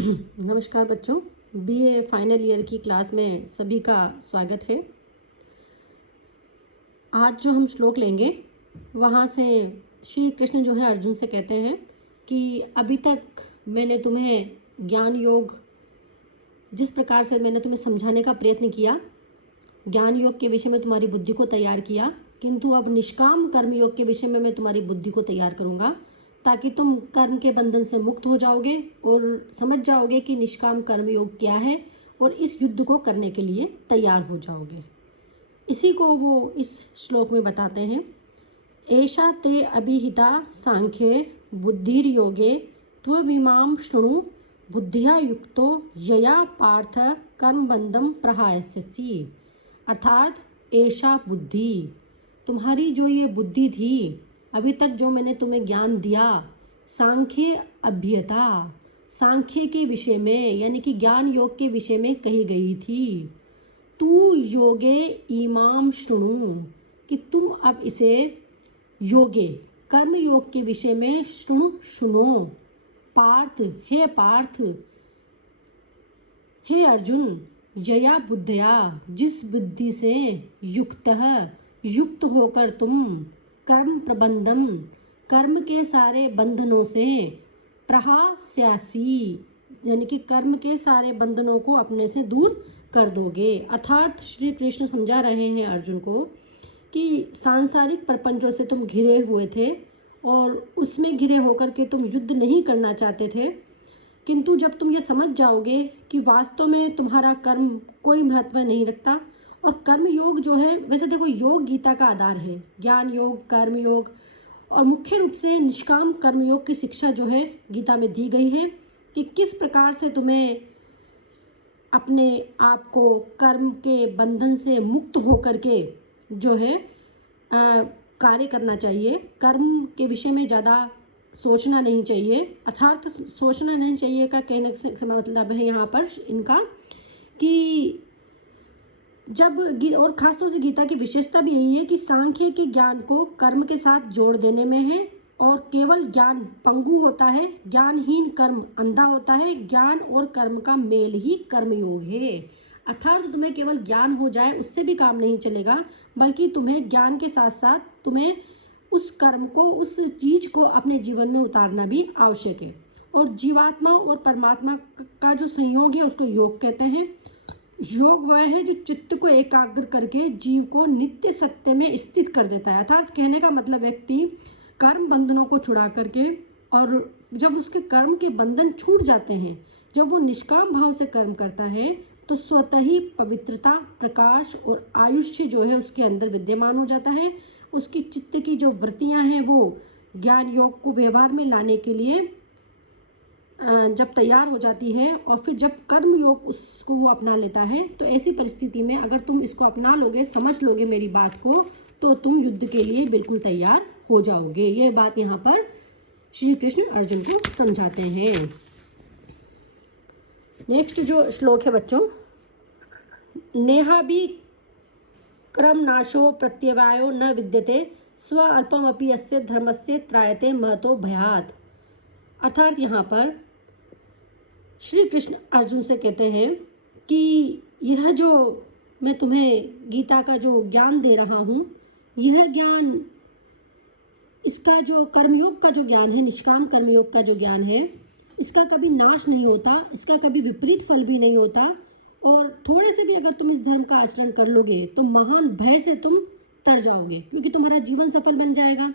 नमस्कार बच्चों, BA final year की क्लास में सभी का स्वागत है। आज जो हम श्लोक लेंगे वहाँ से श्री कृष्ण जो है अर्जुन से कहते हैं कि अभी तक मैंने तुम्हें ज्ञान योग जिस प्रकार से मैंने तुम्हें समझाने का प्रयत्न किया, ज्ञान योग के विषय में तुम्हारी बुद्धि को तैयार किया, किंतु अब निष्काम कर्म योग के विषय में मैं तुम्हारी बुद्धि को तैयार करूँगा ताकि तुम कर्म के बंधन से मुक्त हो जाओगे और समझ जाओगे कि निष्काम कर्म योग क्या है और इस युद्ध को करने के लिए तैयार हो जाओगे। इसी को वो इस श्लोक में बताते हैं। एषा ते अभिहिता सांख्ये बुद्धिर्योगे त्वमिमां शृणु बुद्धिया युक्तो यया पार्थ कर्मबंधम प्रहास्यसि। अर्थात ऐसा बुद्धि, तुम्हारी जो ये बुद्धि थी, अभी तक जो मैंने तुम्हें ज्ञान दिया, सांख्य अभ्यता, सांख्य के विषय में यानी कि ज्ञान योग के विषय में कही गई थी। तू योगे इमाम शृणु, कि तुम अब इसे योगे कर्म योग के विषय में सुनो। पार्थ, हे पार्थ, हे अर्जुन, यया बुद्धया, जिस बुद्धि से युक्त होकर तुम कर्म प्रबंधम, कर्म के सारे बंधनों से प्रहास्यासी, यानी कि कर्म के सारे बंधनों को अपने से दूर कर दोगे। अर्थात श्री कृष्ण समझा रहे हैं अर्जुन को कि सांसारिक प्रपंचों से तुम घिरे हुए थे और उसमें घिरे होकर के तुम युद्ध नहीं करना चाहते थे, किंतु जब तुम ये समझ जाओगे कि वास्तव में तुम्हारा कर्म कोई महत्व नहीं रखता और कर्म योग जो है, वैसे देखो योग गीता का आधार है, ज्ञान योग, कर्म योग, और मुख्य रूप से निष्काम कर्म योग की शिक्षा जो है गीता में दी गई है कि किस प्रकार से तुम्हें अपने आप को कर्म के बंधन से मुक्त होकर के जो है कार्य करना चाहिए। कर्म के विषय में ज़्यादा सोचना नहीं चाहिए। अर्थात सोचना नहीं चाहिए का कहने से मतलब है यहाँ पर इनका कि जब और खासतौर से गीता की विशेषता भी यही है कि सांख्य के ज्ञान को कर्म के साथ जोड़ देने में है और केवल ज्ञान पंगु होता है, ज्ञानहीन कर्म अंधा होता है, ज्ञान और कर्म का मेल ही कर्मयोग है। अर्थात तुम्हें केवल ज्ञान हो जाए उससे भी काम नहीं चलेगा, बल्कि तुम्हें ज्ञान के साथ साथ तुम्हें उस कर्म को, उस चीज को अपने जीवन में उतारना भी आवश्यक है। और जीवात्मा और परमात्मा का जो संयोग है उसको योग कहते हैं। योग वह है जो चित्त को एकाग्र करके जीव को नित्य सत्य में स्थित कर देता है। अर्थात कहने का मतलब व्यक्ति कर्म बंधनों को छुड़ा करके, और जब उसके कर्म के बंधन छूट जाते हैं, जब वो निष्काम भाव से कर्म करता है, तो स्वतः ही पवित्रता, प्रकाश और आयुष्य जो है उसके अंदर विद्यमान हो जाता है। उसकी चित्त की जो वृत्तियां हैं वो ज्ञान योग को व्यवहार में लाने के लिए जब तैयार हो जाती है और फिर जब कर्म योग उसको वो अपना लेता है, तो ऐसी परिस्थिति में अगर तुम इसको अपना लोगे, समझ लोगे मेरी बात को, तो तुम युद्ध के लिए बिल्कुल तैयार हो जाओगे। ये बात यहाँ पर श्री कृष्ण अर्जुन को समझाते हैं। नेक्स्ट जो श्लोक है बच्चों, नेहा भी क्रम नाशो प्रत्यवायो न विद्यते स्व अल्पमपि अस्य धर्मस्य त्रायते महतो भयात्। अर्थात यहाँ पर श्री कृष्ण अर्जुन से कहते हैं कि यह जो मैं तुम्हें गीता का जो ज्ञान दे रहा हूँ, यह ज्ञान, इसका जो कर्मयोग का जो ज्ञान है, निष्काम कर्मयोग का जो ज्ञान है, इसका कभी नाश नहीं होता, इसका कभी विपरीत फल भी नहीं होता। और थोड़े से भी अगर तुम इस धर्म का आचरण कर लोगे तो महान भय से तुम तर जाओगे, क्योंकि तुम्हारा जीवन सफल बन जाएगा।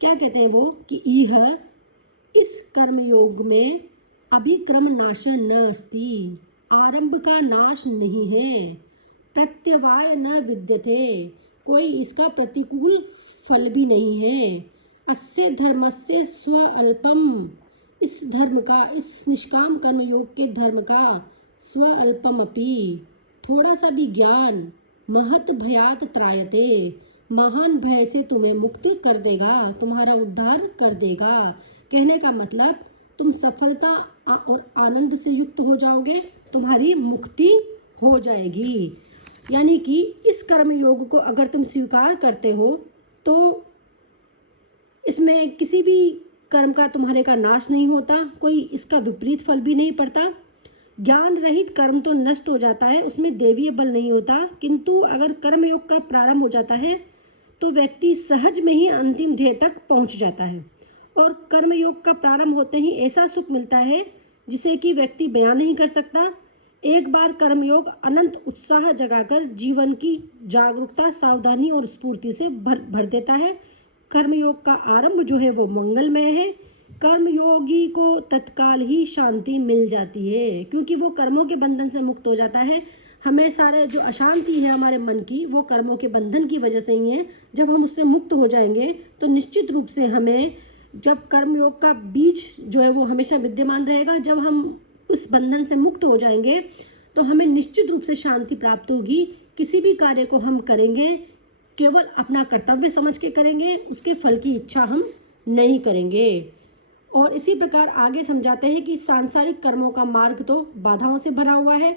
क्या कहते हैं वो कि यह इस कर्मयोग में अभिक्रम नाश न अस्ति, आरंभ का नाश नहीं है, प्रत्यवाय न विद्यते, कोई इसका प्रतिकूल फल भी नहीं है, अस्य धर्मस्य स्व अल्पम, इस धर्म का, इस निष्काम कर्म योग के धर्म का स्व अल्पम अपि, थोड़ा सा भी ज्ञान, महत भयात त्रायते, महान भय से तुम्हें मुक्त कर देगा, तुम्हारा उद्धार कर देगा। कहने का मतलब तुम सफलता और आनंद से युक्त हो जाओगे, तुम्हारी मुक्ति हो जाएगी। यानी कि इस कर्म योग को अगर तुम स्वीकार करते हो तो इसमें किसी भी कर्म का तुम्हारे का नाश नहीं होता, कोई इसका विपरीत फल भी नहीं पड़ता। ज्ञान रहित कर्म तो नष्ट हो जाता है, उसमें दैवीय बल नहीं होता, किंतु अगर कर्मयोग का प्रारंभ हो जाता है तो व्यक्ति सहज में ही अंतिम ध्येय तक पहुंच जाता है। और कर्मयोग का प्रारंभ होते ही ऐसा सुख मिलता है जिसे कि व्यक्ति बयान नहीं कर सकता। एक बार कर्मयोग अनंत उत्साह जगाकर जीवन की जागरूकता, सावधानी और स्फूर्ति से भर देता है। कर्मयोग का आरंभ जो है वो मंगलमय है। कर्मयोगी को तत्काल ही शांति मिल जाती है, क्योंकि वो कर्मों के बंधन से मुक्त हो जाता है। हमें सारे जो अशांति है हमारे मन की, वो कर्मों के बंधन की वजह से ही है। जब हम उससे मुक्त हो जाएंगे तो निश्चित रूप से हमें, जब कर्मयोग का बीज जो है वो हमेशा विद्यमान रहेगा, जब हम उस बंधन से मुक्त हो जाएंगे तो हमें निश्चित रूप से शांति प्राप्त होगी। किसी भी कार्य को हम करेंगे केवल अपना कर्तव्य समझ के करेंगे, उसके फल की इच्छा हम नहीं करेंगे। और इसी प्रकार आगे समझाते हैं कि सांसारिक कर्मों का मार्ग तो बाधाओं से भरा हुआ है।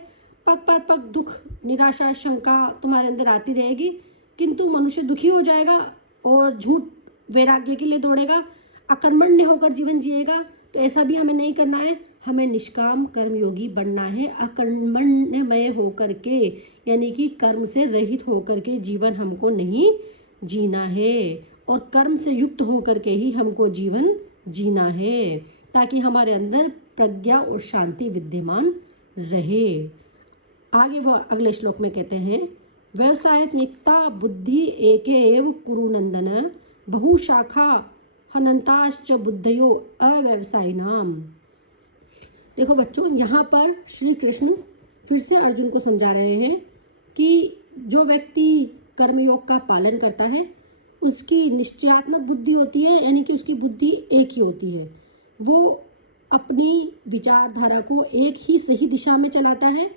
पग पर पग दुख, निराशा, शंका तुम्हारे अंदर आती रहेगी, किंतु मनुष्य दुखी हो जाएगा और झूठ वैराग्य के लिए दौड़ेगा, अकर्मण्य होकर जीवन जिएगा। तो ऐसा भी हमें नहीं करना है, हमें निष्काम कर्मयोगी बनना है, अकर्मण्यमय होकर के, यानी कि कर्म से रहित होकर के जीवन हमको नहीं जीना है, और कर्म से युक्त होकर के ही हमको जीवन जीना है, ताकि हमारे अंदर प्रज्ञा और शांति विद्यमान रहे। आगे वो अगले श्लोक में कहते हैं, व्यवसायत्मिकता बुद्धि एकेव कुरु नंदन, बहुशाखा हनंताश्च बुद्धयो अव्यवसायिनाम। देखो बच्चों, यहाँ पर श्री कृष्ण फिर से अर्जुन को समझा रहे हैं कि जो व्यक्ति कर्मयोग का पालन करता है उसकी निश्चयात्मक बुद्धि होती है, यानी कि उसकी बुद्धि एक ही होती है। वो अपनी विचारधारा को एक ही सही दिशा में चलाता है,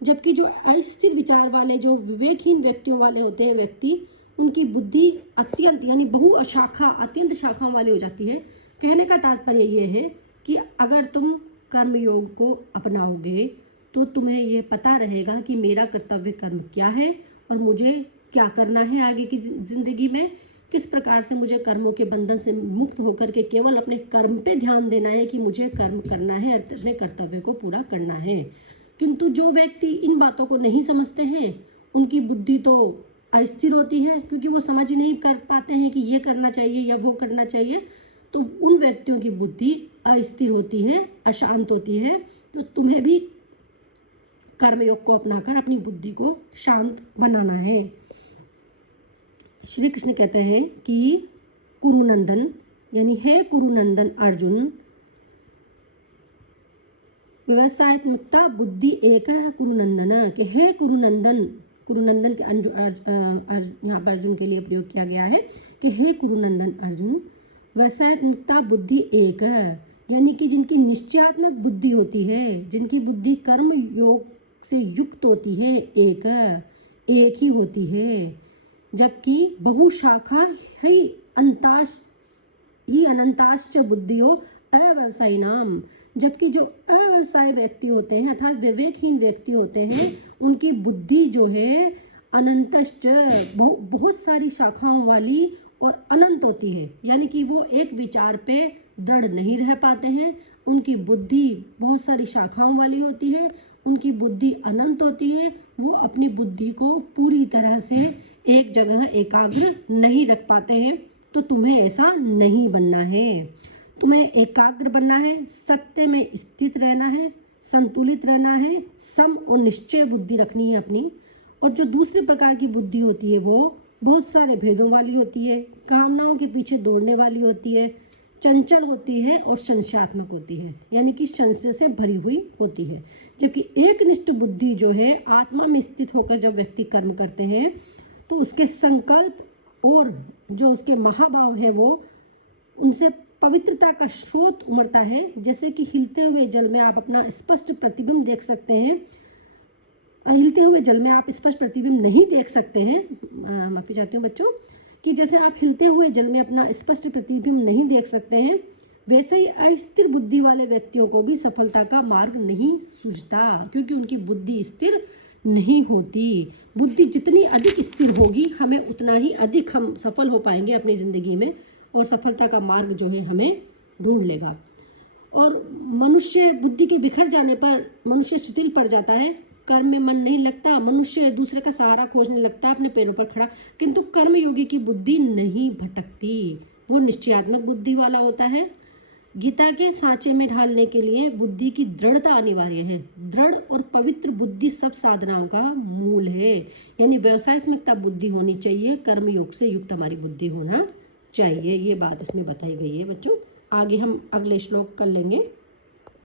जबकि जो अस्थिर विचार वाले, जो विवेकहीन व्यक्तियों वाले होते हैं व्यक्ति, उनकी बुद्धि अत्यंत, यानी अत्यंत शाखाओं वाली हो जाती है। कहने का तात्पर्य ये है कि अगर तुम कर्मयोग को अपनाओगे तो तुम्हें ये पता रहेगा कि मेरा कर्तव्य कर्म क्या है और मुझे क्या करना है आगे की जिंदगी में, किस प्रकार से मुझे कर्मों के बंधन से मुक्त होकर के केवल अपने कर्म पे ध्यान देना है कि मुझे कर्म करना है, अपने कर्तव्य को पूरा करना है। किंतु जो व्यक्ति इन बातों को नहीं समझते हैं, उनकी बुद्धि तो अस्थिर होती है, क्योंकि वो समझ ही नहीं कर पाते हैं कि ये करना चाहिए या वो करना चाहिए। तो उन व्यक्तियों की बुद्धि अस्थिर होती है, अशांत होती है। तो तुम्हें भी कर्मयोग को अपनाकर अपनी बुद्धि को शांत बनाना है। श्री कृष्ण कहते हैं कि कुरुनंदन, यानी हे कुरुनंदन अर्जुन, व्यवसायत्मिकता बुद्धि एक है कुरुनंदन, कि हे कुरुनंदन, कुरुनंदन के यहाँ पर अर्जुन के लिए प्रयोग किया गया है कि हे कुरुनंदन अर्जुन, व्यवसायत्मिकता बुद्धि एक है, यानी कि जिनकी निश्चयात्मक बुद्धि होती है, जिनकी बुद्धि कर्म योग से युक्त होती है, एक ही होती है। जबकि बहुशाखा ही अनंताश्च बुद्धियो अव्यवसायिनाम, जबकि जो अव्यवसाय व्यक्ति होते हैं अर्थात विवेकहीन व्यक्ति होते हैं, उनकी बुद्धि जो है अनंतश्च, बहुत सारी शाखाओं वाली और अनंत होती है, यानी कि वो एक विचार पे दृढ़ नहीं रह पाते हैं। उनकी बुद्धि बहुत सारी शाखाओं वाली होती है, उनकी बुद्धि अनंत होती है, वो अपनी बुद्धि को पूरी तरह से एक जगह एकाग्र नहीं रख पाते हैं। तो तुम्हें ऐसा नहीं बनना है, तुम्हें एकाग्र बनना है, सत्य में स्थित रहना है, संतुलित रहना है, सम और निश्चय बुद्धि रखनी है अपनी। और जो दूसरे प्रकार की बुद्धि होती है वो बहुत सारे भेदों वाली होती है, कामनाओं के पीछे दौड़ने वाली होती है, चंचल होती है और संशयात्मक होती है, यानी कि संशय से भरी हुई होती है। जबकि एकनिष्ठ बुद्धि जो है आत्मा में स्थित होकर जब व्यक्ति कर्म करते हैं तो उसके संकल्प और जो उसके महाभाव है वो उनसे पवित्रता का स्रोत उमड़ता है। जैसे कि हिलते हुए जल में आप अपना स्पष्ट प्रतिबिंब देख सकते हैं, हिलते हुए जल में आप स्पष्ट प्रतिबिंब नहीं देख सकते हैं, माफी चाहती हूँ बच्चों, कि जैसे आप हिलते हुए जल में अपना स्पष्ट प्रतिबिंब नहीं देख सकते हैं, वैसे ही अस्थिर बुद्धि वाले व्यक्तियों को भी सफलता का मार्ग नहीं सूझता, क्योंकि उनकी बुद्धि स्थिर नहीं होती। बुद्धि जितनी अधिक स्थिर होगी हमें उतना ही अधिक हम सफल हो पाएंगे अपनी ज़िंदगी में, और सफलता का मार्ग जो है हमें ढूंढ लेगा। और मनुष्य बुद्धि के बिखर जाने पर मनुष्य शिथिल पड़ जाता है, कर्म में मन नहीं लगता, मनुष्य दूसरे का सहारा खोजने लगता है अपने पैरों पर खड़ा। किंतु कर्मयोगी की बुद्धि नहीं भटकती, वो निश्चयात्मक बुद्धि वाला होता है। गीता के सांचे में ढालने के लिए बुद्धि की दृढ़ता अनिवार्य है। दृढ़ और पवित्र बुद्धि सब साधनाओं का मूल है। यानी व्यवसायत्मकता बुद्धि होनी चाहिए, कर्मयोग से युक्त हमारी बुद्धि होना चाहिए। ये बात इसमें बताई गई है बच्चों। आगे हम अगले श्लोक कर लेंगे।